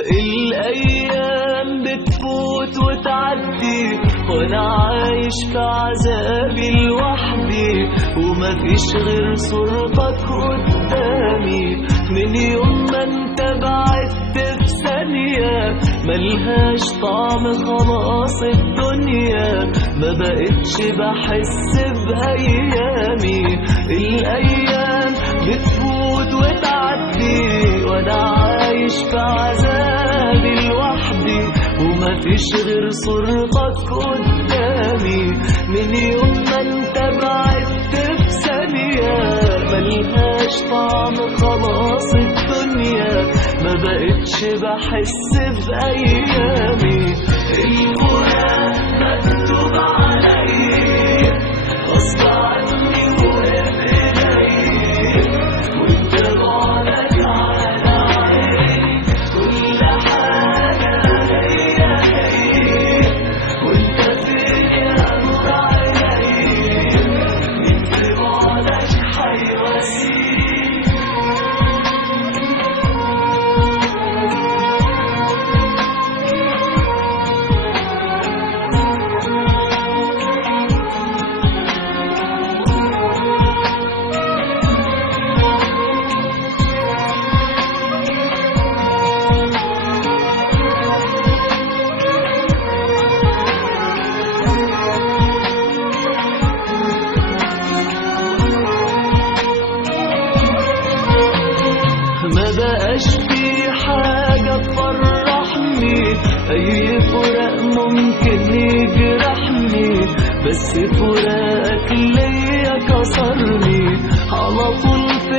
الأيام بتفوت وتعدي وأنا عايش في عذابي لوحدي، ومفيش غير صورتك قدامي. من يوم ما انت بعدت في ثانية ملهاش طعم خلاص الدنيا، ما بقتش بحس بأيامي. الأيام بتفوت وتعدي وأنا عايش في عذابي لوحدي، ومفيش غير صورتك قدامي. من يوم ما انت بعدت في ثانية ملهاش طعم خلاص الدنيا، ما بقتش بحس بأيامي. الفراق مكتوب عليا غصب عني وقف إيديا، وانت بعدك على عيني كل حاجة هي وانت فين يا نور عيني، مين في بعدك حيواسيني. ما بقاش في حاجة تفرحني، أي فراق ممكن يجرحني، بس فراقك ليا كسرني على طول.